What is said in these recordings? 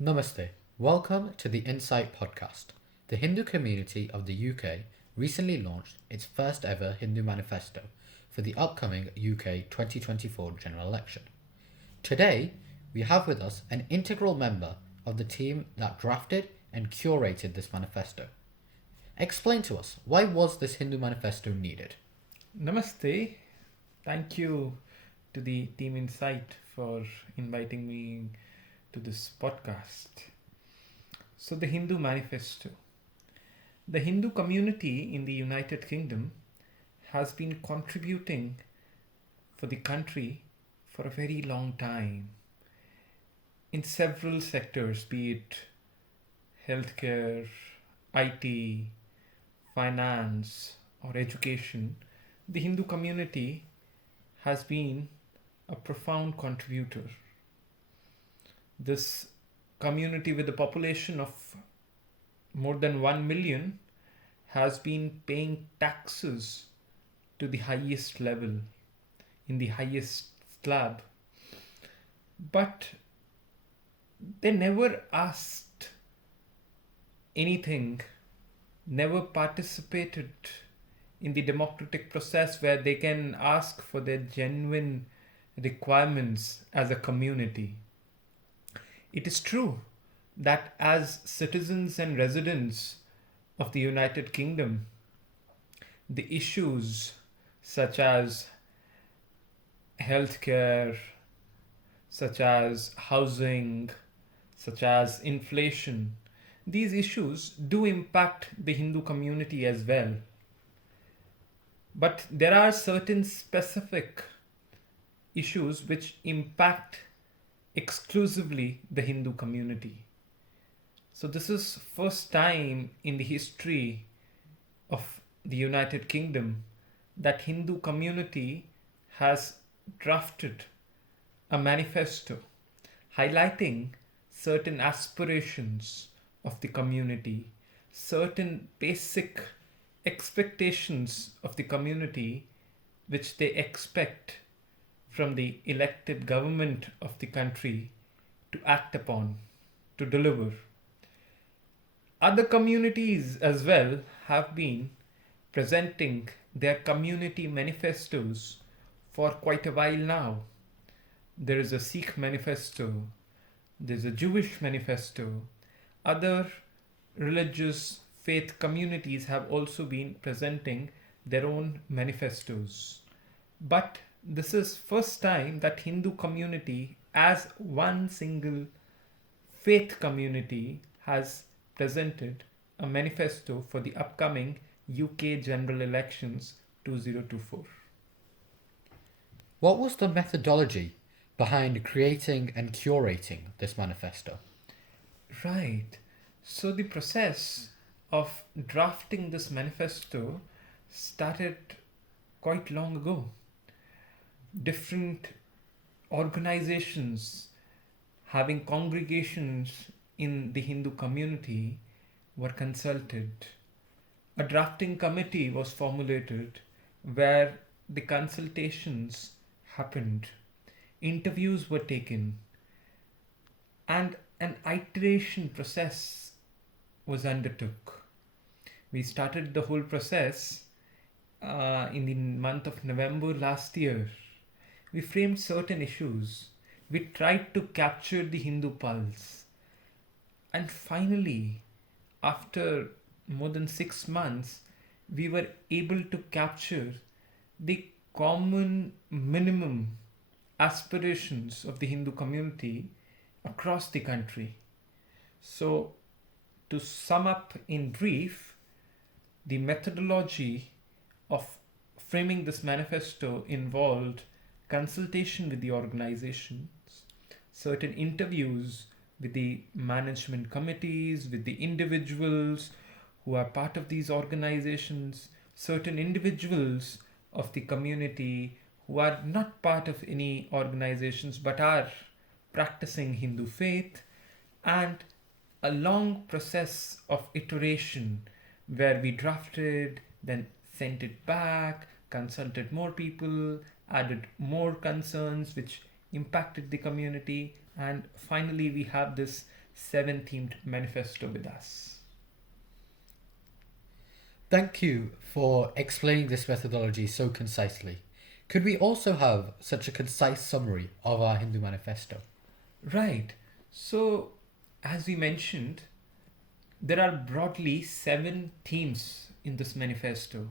Namaste. Welcome to the Insight podcast. The Hindu community of the UK recently launched its first ever Hindu Manifesto for the upcoming UK 2024 general election. Today, we have with us an integral member of the team that drafted and curated this manifesto. Explain to us, why was this Hindu Manifesto needed? Namaste. Thank you to the Team Insight for inviting me to this podcast. So, the Hindu Manifesto. The Hindu community in the United Kingdom has been contributing for the country for a very long time in several sectors, be it healthcare, IT, finance, or education. The Hindu community has been a profound contributor. This community, with a population of more than 1 million, has been paying taxes to the highest level, in the highest slab. But they never asked anything, never participated in the democratic process where they can ask for their genuine requirements as a community. It is true that as citizens and residents of the United Kingdom, the issues such as healthcare, such as housing, such as inflation, these issues do impact the Hindu community as well. But there are certain specific issues which impact exclusively the Hindu community. So this is first time in the history of the United Kingdom that Hindu community has drafted a manifesto highlighting certain aspirations of the community, certain basic expectations of the community which they expect from the elected government of the country to act upon, to deliver. Other communities as well have been presenting their community manifestos for quite a while now. There is a Sikh manifesto, there's a Jewish manifesto, other religious faith communities have also been presenting their own manifestos. But this is first time that Hindu community as one single faith community has presented a manifesto for the upcoming UK general elections 2024. What was the methodology behind creating and curating this manifesto? Right. So the process of drafting this manifesto started quite long ago. Different organizations having congregations in the Hindu community were consulted. A drafting committee was formulated where the consultations happened, interviews were taken, and an iteration process was undertook. We started the whole process in the month of November last year. We framed certain issues. We tried to capture the Hindu pulse. And finally, after more than 6 months, we were able to capture the common minimum aspirations of the Hindu community across the country. So, to sum up in brief, the methodology of framing this manifesto involved consultation with the organizations, certain interviews with the management committees, with the individuals who are part of these organizations, certain individuals of the community who are not part of any organizations but are practicing Hindu faith, and a long process of iteration where we drafted, then sent it back, consulted more people, added more concerns which impacted the community, and finally we have this 7-themed manifesto with us. Thank you for explaining this methodology so concisely. Could we also have such a concise summary of our Hindu Manifesto? Right. So, as we mentioned, there are broadly 7 themes in this manifesto,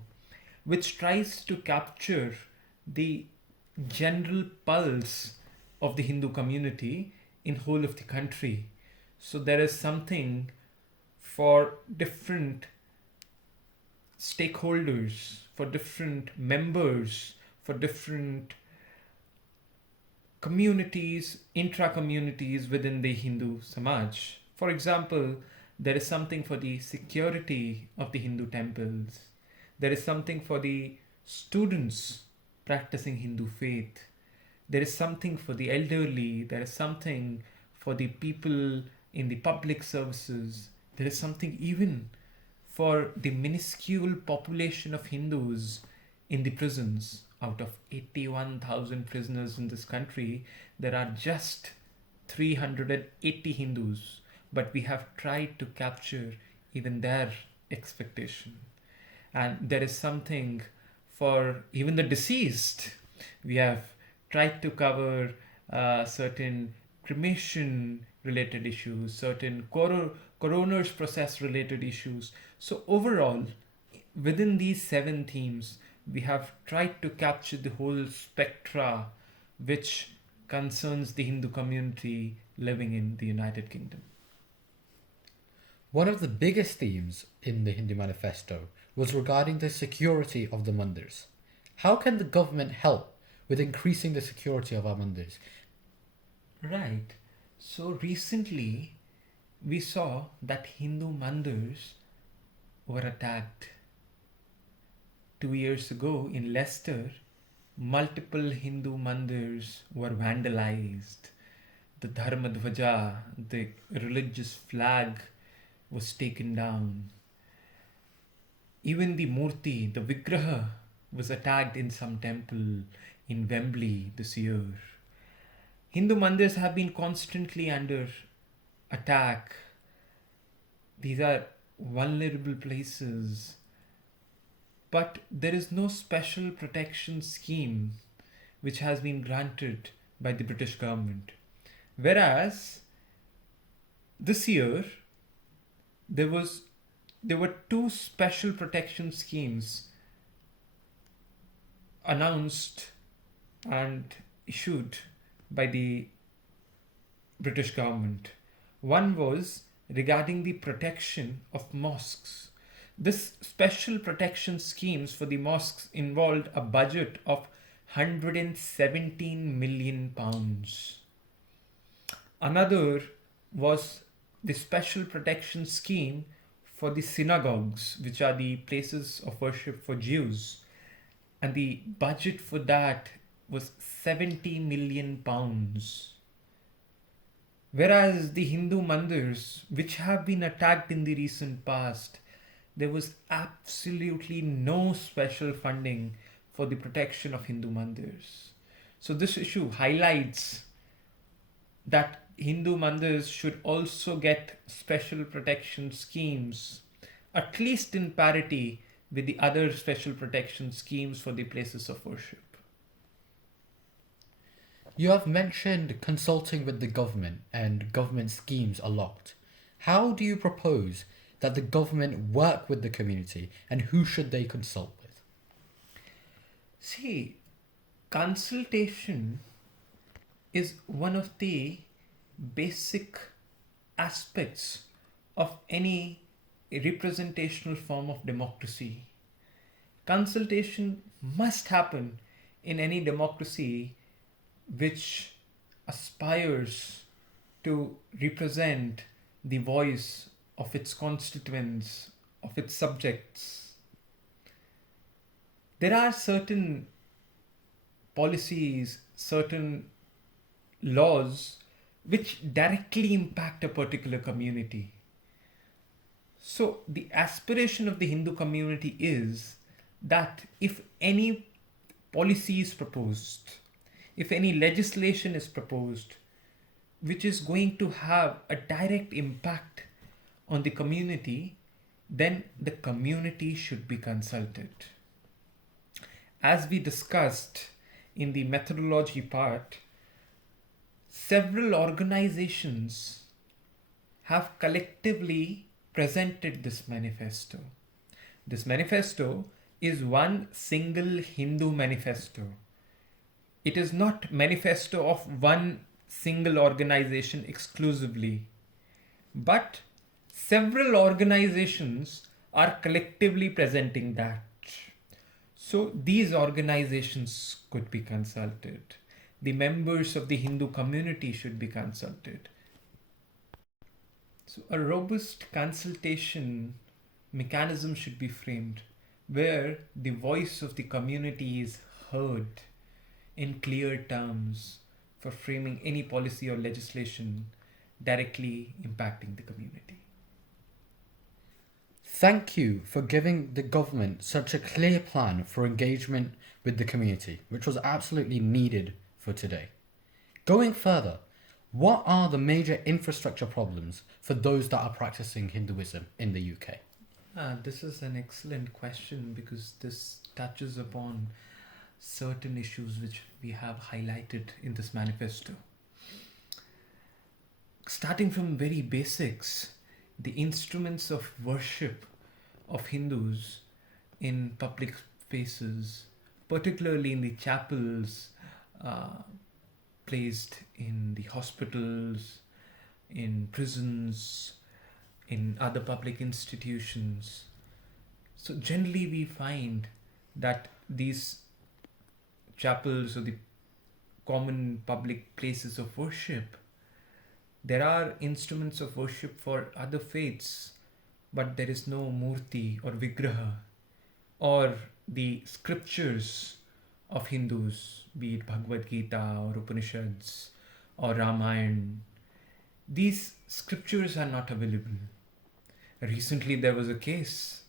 which tries to capture the general pulse of the Hindu community in whole of the country. So there is something for different stakeholders, for different members, for different communities, intra-communities within the Hindu Samaj. For example, there is something for the security of the Hindu temples. There is something for the students practicing Hindu faith. There is something for the elderly. There is something for the people in the public services. There is something even for the minuscule population of Hindus in the prisons. Out of 81,000 prisoners in this country, there are just 380 Hindus, but we have tried to capture even their expectation. And there is something for even the deceased. We have tried to cover certain cremation related issues, certain coroner's process related issues. So overall, within these 7 themes, we have tried to capture the whole spectra which concerns the Hindu community living in the United Kingdom. One of the biggest themes in the Hindu Manifesto was regarding the security of the mandirs. How can the government help with increasing the security of our mandirs? Right. So recently, we saw that Hindu mandirs were attacked. 2 years ago in Leicester, multiple Hindu mandirs were vandalized. The Dharma Dhwaja, the religious flag, was taken down. Even the Murti, the Vigraha, was attacked in some temple in Wembley this year. Hindu mandirs have been constantly under attack. These are vulnerable places. But there is no special protection scheme which has been granted by the British government. Whereas this year there were 2 special protection schemes announced and issued by the British government. One was regarding the protection of mosques. This special protection schemes for the mosques involved a budget of £117 million. Another was the special protection scheme for the synagogues, which are the places of worship for Jews. And the budget for that was £70 million. Whereas the Hindu mandirs, which have been attacked in the recent past, there was absolutely no special funding for the protection of Hindu mandirs. So this issue highlights that Hindu mandirs should also get special protection schemes, at least in parity with the other special protection schemes for the places of worship. You have mentioned consulting with the government and government schemes a lot. How do you propose that the government work with the community, and who should they consult with? See, consultation is one of the basic aspects of any representational form of democracy. Consultation must happen in any democracy which aspires to represent the voice of its constituents, of its subjects. There are certain policies, certain laws which directly impact a particular community. So the aspiration of the Hindu community is that if any policy is proposed, if any legislation is proposed which is going to have a direct impact on the community, then the community should be consulted. As we discussed in the methodology part, several organizations have collectively presented this manifesto. This manifesto is one single Hindu manifesto. It is not manifesto of one single organization exclusively, but several organizations are collectively presenting that. So these organizations could be consulted. The members of the Hindu community should be consulted. So a robust consultation mechanism should be framed where the voice of the community is heard in clear terms for framing any policy or legislation directly impacting the community. Thank you for giving the government such a clear plan for engagement with the community, which was absolutely needed for today. Going further, what are the major infrastructure problems for those that are practicing Hinduism in the UK? This is an excellent question because this touches upon certain issues which we have highlighted in this manifesto. Starting from very basics, the instruments of worship of Hindus in public spaces, particularly in the chapels, placed in the hospitals, in prisons, in other public institutions. So generally we find that these chapels or the common public places of worship, there are instruments of worship for other faiths, but there is no murti or vigraha or the scriptures of Hindus, be it Bhagavad Gita or Upanishads or Ramayana. These scriptures are not available. Recently there was a case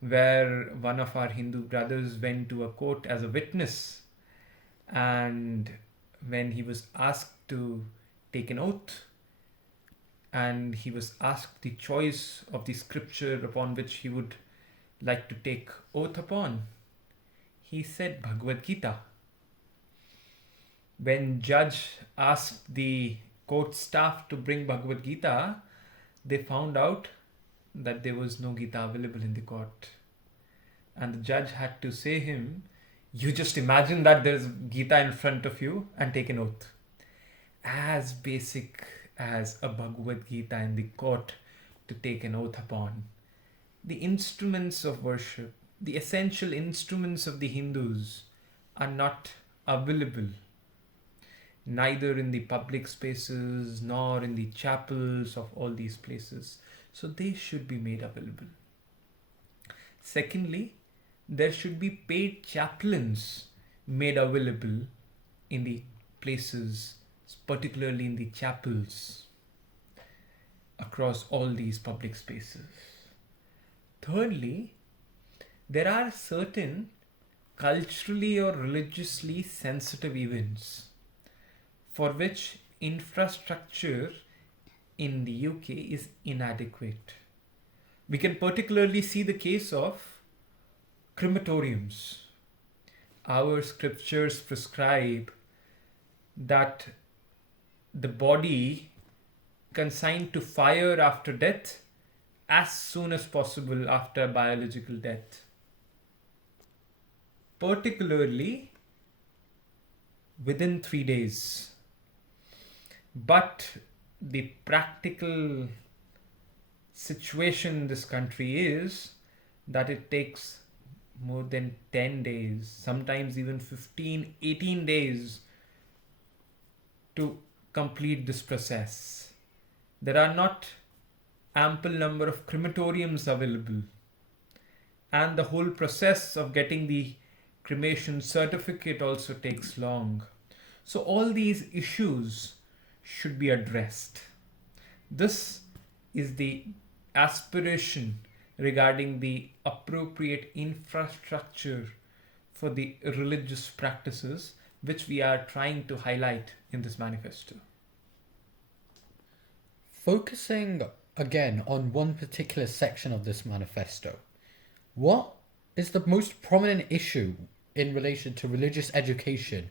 where one of our Hindu brothers went to a court as a witness, and when he was asked to take an oath and he was asked the choice of the scripture upon which he would like to take oath upon, he said Bhagavad Gita. When judge asked the court staff to bring Bhagavad Gita, they found out that there was no Gita available in the court. And the judge had to say him, you just imagine that there's Gita in front of you and take an oath. As basic as a Bhagavad Gita in the court to take an oath upon. The instruments of worship, the essential instruments of the Hindus are not available, neither in the public spaces nor in the chapels of all these places. So they should be made available. Secondly, there should be paid chaplains made available in the places, particularly in the chapels, across all these public spaces. Thirdly, there are certain culturally or religiously sensitive events for which infrastructure in the UK is inadequate. We can particularly see the case of crematoriums. Our scriptures prescribe that the body consigned to fire after death as soon as possible after biological death. Particularly within 3 days. But the practical situation in this country is that it takes more than 10 days, sometimes even 15, 18 days to complete this process. There are not ample number of crematoriums available, and the whole process of getting the cremation certificate also takes long. So all these issues should be addressed. This is the aspiration regarding the appropriate infrastructure for the religious practices which we are trying to highlight in this manifesto. Focusing again on one particular section of this manifesto, what is the most prominent issue in relation to religious education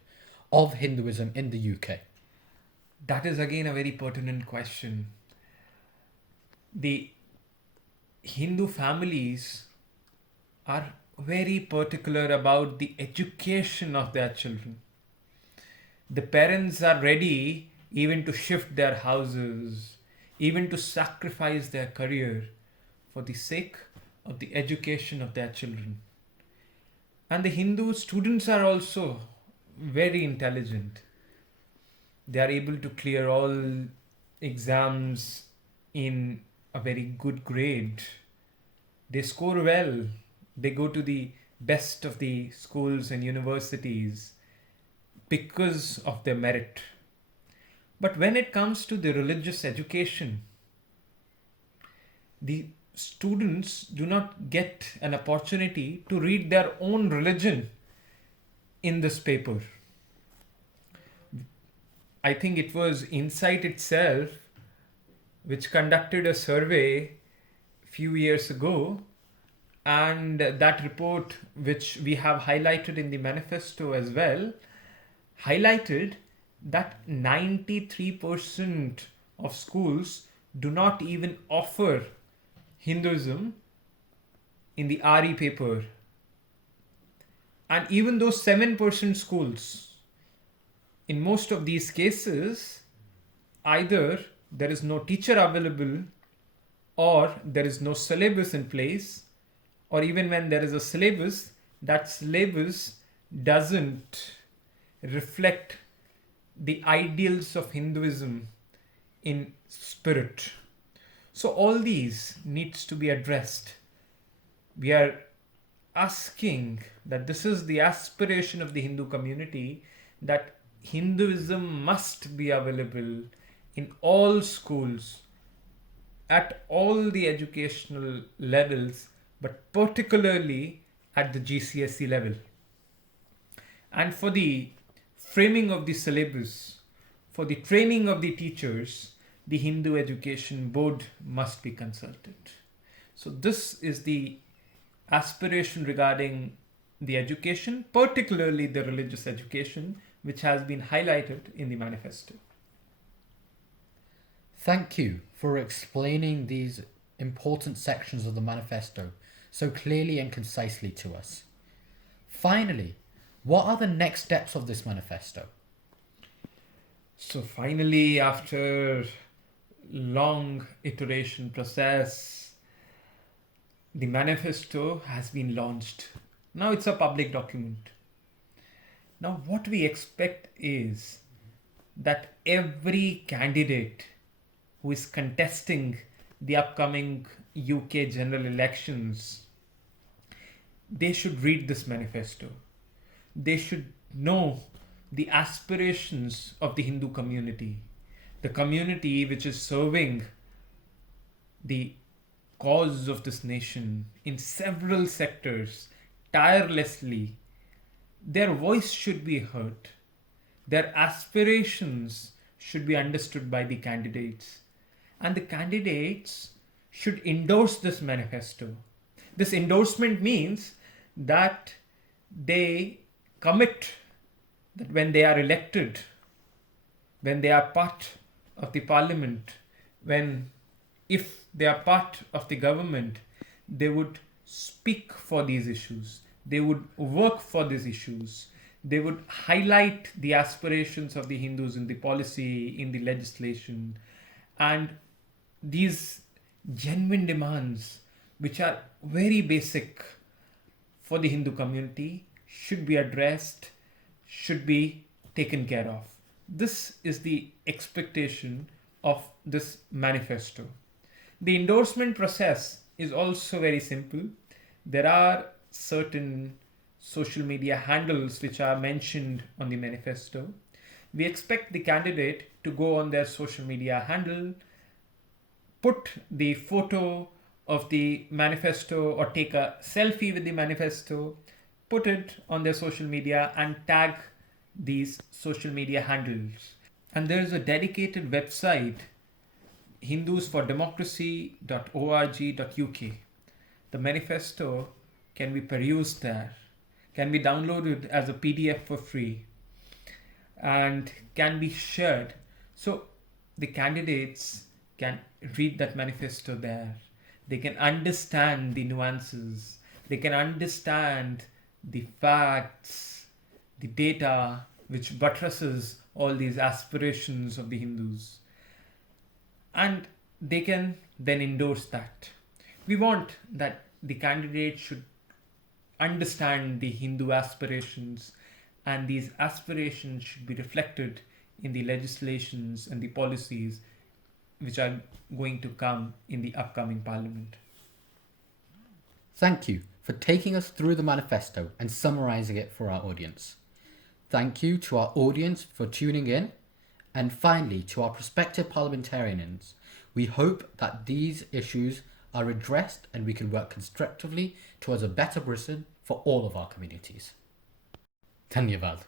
of Hinduism in the UK? That is again a very pertinent question. The Hindu families are very particular about the education of their children. The parents are ready even to shift their houses, even to sacrifice their career for the sake of the education of their children. And the Hindu students are also very intelligent. They are able to clear all exams in a very good grade. They score well. They go to the best of the schools and universities because of their merit. But when it comes to the religious education, the students do not get an opportunity to read their own religion in this paper. I think it was Insight itself which conducted a survey a few years ago, and that report, which we have highlighted in the manifesto as well, highlighted that 93% of schools do not even offer Hinduism in the RE paper. And even those 7% schools, in most of these cases, either there is no teacher available, or there is no syllabus in place, or even when there is a syllabus, that syllabus doesn't reflect the ideals of Hinduism in spirit. So all these needs to be addressed. We are asking that this is the aspiration of the Hindu community, that Hinduism must be available in all schools, at all the educational levels, but particularly at the GCSE level. And for the framing of the syllabus, for the training of the teachers, the Hindu Education Board must be consulted. So this is the aspiration regarding the education, particularly the religious education, which has been highlighted in the manifesto. Thank you for explaining these important sections of the manifesto so clearly and concisely to us. Finally, what are the next steps of this manifesto? So finally, after long iteration process, the manifesto has been launched. Now it's a public document. Now what we expect is that every candidate who is contesting the upcoming UK general elections, they should read this manifesto. They should know the aspirations of the Hindu community, the community which is serving the cause of this nation in several sectors tirelessly. Their voice should be heard. Their aspirations should be understood by the candidates. And the candidates should endorse this manifesto. This endorsement means that they commit that when they are elected, when they are part of the parliament, if they are part of the government, they would speak for these issues. They would work for these issues. They would highlight the aspirations of the Hindus in the policy, in the legislation, and these genuine demands, which are very basic for the Hindu community, should be addressed, should be taken care of. This is the expectation of this manifesto. The endorsement process is also very simple. There are certain social media handles which are mentioned on the manifesto. We expect the candidate to go on their social media handle, put the photo of the manifesto or take a selfie with the manifesto, put it on their social media and tag these social media handles. And there is a dedicated website, hindusfordemocracy.org.uk. The manifesto can be perused there, can be downloaded as a PDF for free, and can be shared. So the candidates can read that manifesto there. They can understand the nuances. They can understand the facts, the data which buttresses all these aspirations of the Hindus. And they can then endorse that. We want that the candidate should understand the Hindu aspirations, and these aspirations should be reflected in the legislations and the policies which are going to come in the upcoming parliament. Thank you for taking us through the manifesto and summarising it for our audience. Thank you to our audience for tuning in. And finally, to our prospective parliamentarians, we hope that these issues are addressed and we can work constructively towards a better Britain for all of our communities. Dhanyavad.